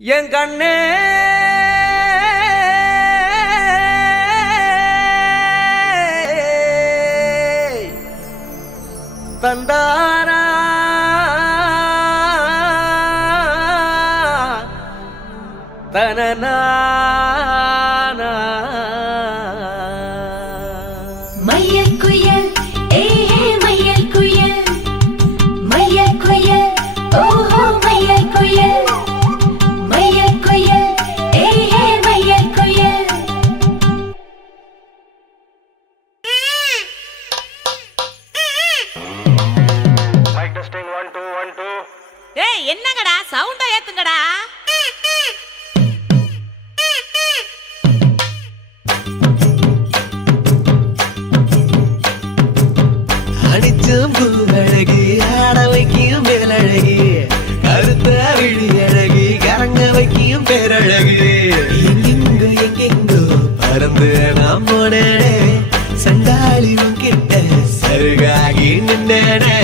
என் கண்ணே தந்தாரா தனனா மையல் குயில் மையல் குயில் மையல் குயில் ஓஹோ மையல் குயில் மையல் குயில் மையல் குயில் மைக் டெஸ்டிங் 1 2 1 2 ஏய் என்னங்கடா சவுண்ட ஏத்துங்கடா. அடிச்சும் பூவழகி ஆட வைக்கியும் மேலழகி கருத்த விழி அழகி கரங்க வைக்கியும் பேரழகி எங்கெங்கோ பறந்து நாம் போனேனே சண்டாளி கிட்ட சருகாகி நின்னேனே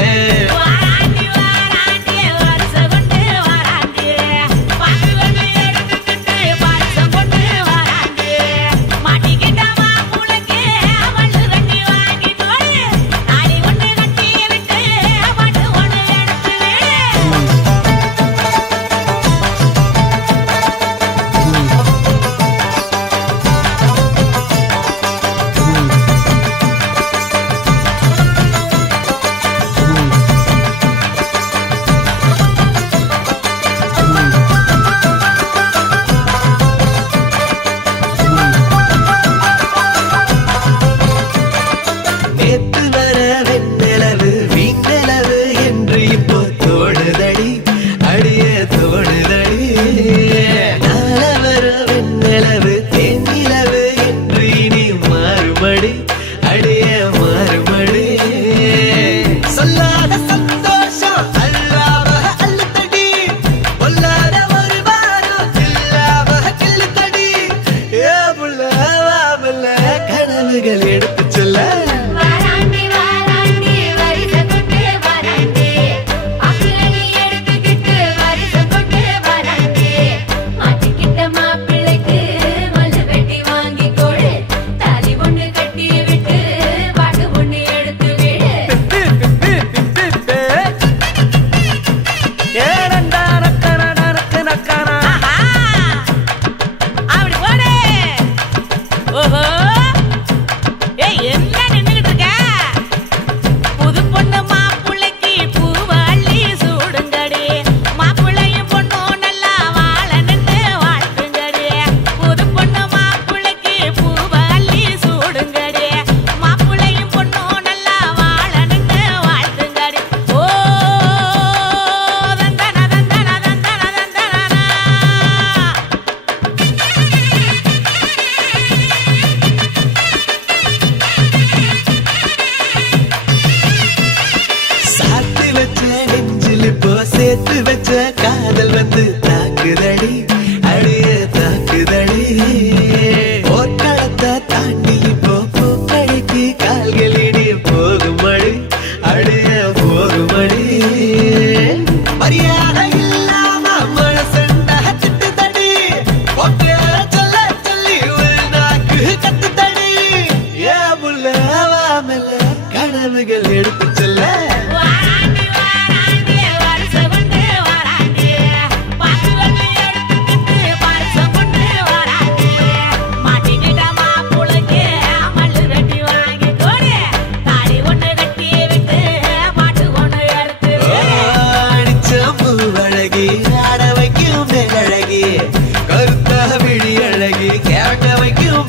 எடுத்து சொல்ல சேர்த்து வச்ச காதல் வந்து தாக்குதடி அடிய தாக்குதடி போர்க்களத்தை தாண்டி இப்போ பூக்கடைக்கு கால்களிடி போகுமடி அடிய போகுமடி மரியாதை இல்லாம மனசண்டா திட்டுதடி சொல்ல சொல்லி ஒரு நாக்கு கட்டுதடி ஏ புள்ள வாமல கனவுகள் எடுத்து சொல்ல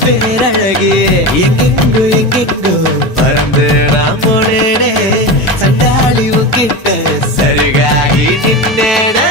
பேரழகி எங்கெங்கோ பறந்து நாம் போனேனே சண்டாளி உங்கிட்ட சருகாகி நின்னேனே